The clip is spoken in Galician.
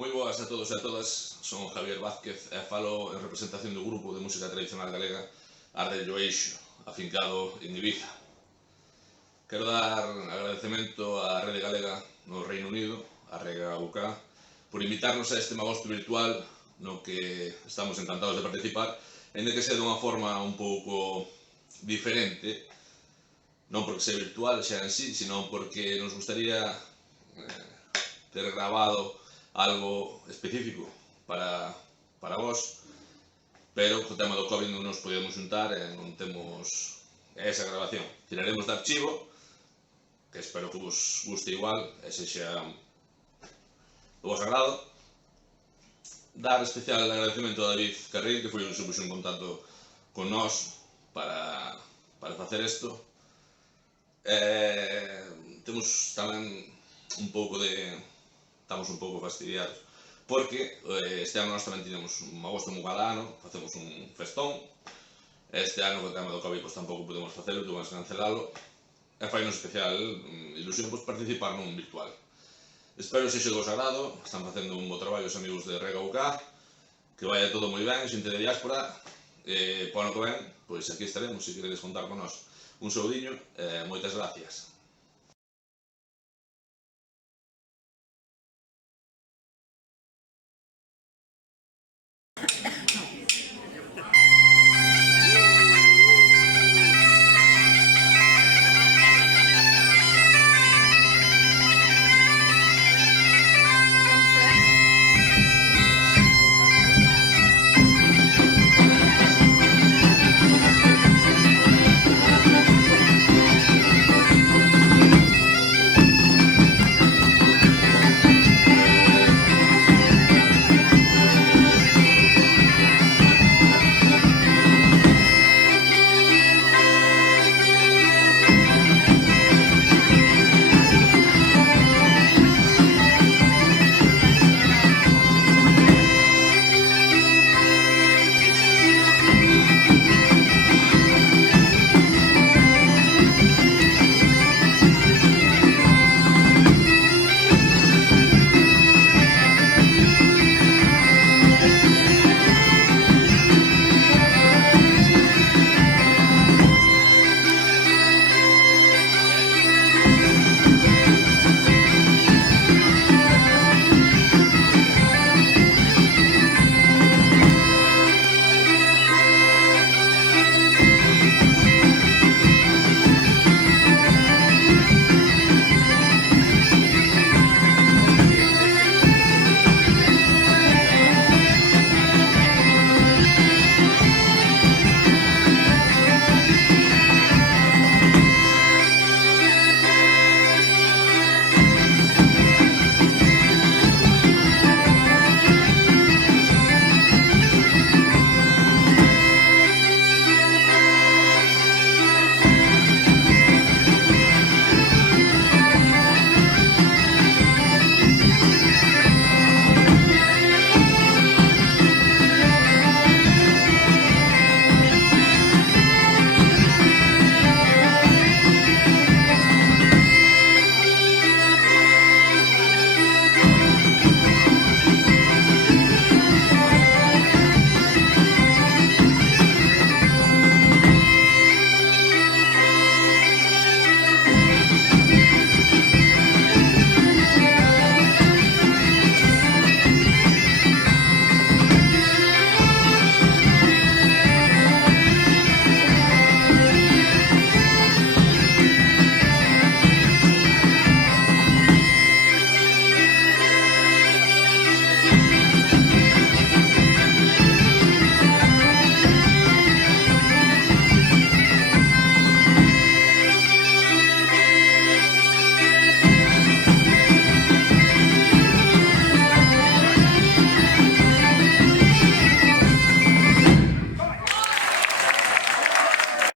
Moi boas a todos e a todas, son Javier Vázquez e falo en representación do grupo de música tradicional galega Ardello Eixo, afincado en Ibiza. Quero dar agradecemento á Rede Galega no Reino Unido, a Rega UK, por invitarnos a este magosto virtual no que estamos encantados de participar, en que sea dunha forma un pouco diferente, non porque sea virtual xa en sí, sino porque nos gustaría ter grabado algo específico para vos, pero co tema do COVID non nos podíamos juntar e non temos esa grabación. Tiraremos de archivo, que espero que vos guste igual e sexa do vos agrado. Dar especial agradecemento a David Carril, que foi un que se puxo en contacto con nós para facer isto. Temos tamén un pouco de... estamos un pouco fastidiados, porque este ano nós tamén tiñamos un agosto moi cada ano, facemos un festón. Este ano, co tema do COVID, pois tampouco podemos facelo, tuvemos que cancelalo, e fai-nos especial ilusión pois participar nun virtual. Espero que sexa do vos agrado, están facendo un bo traballo os amigos de Rega UK, que vaya todo moi ben, xente de diáspora, e para o ano que ven, pois aquí estaremos, se queredes contar con nós. Un saudiño e moitas gracias.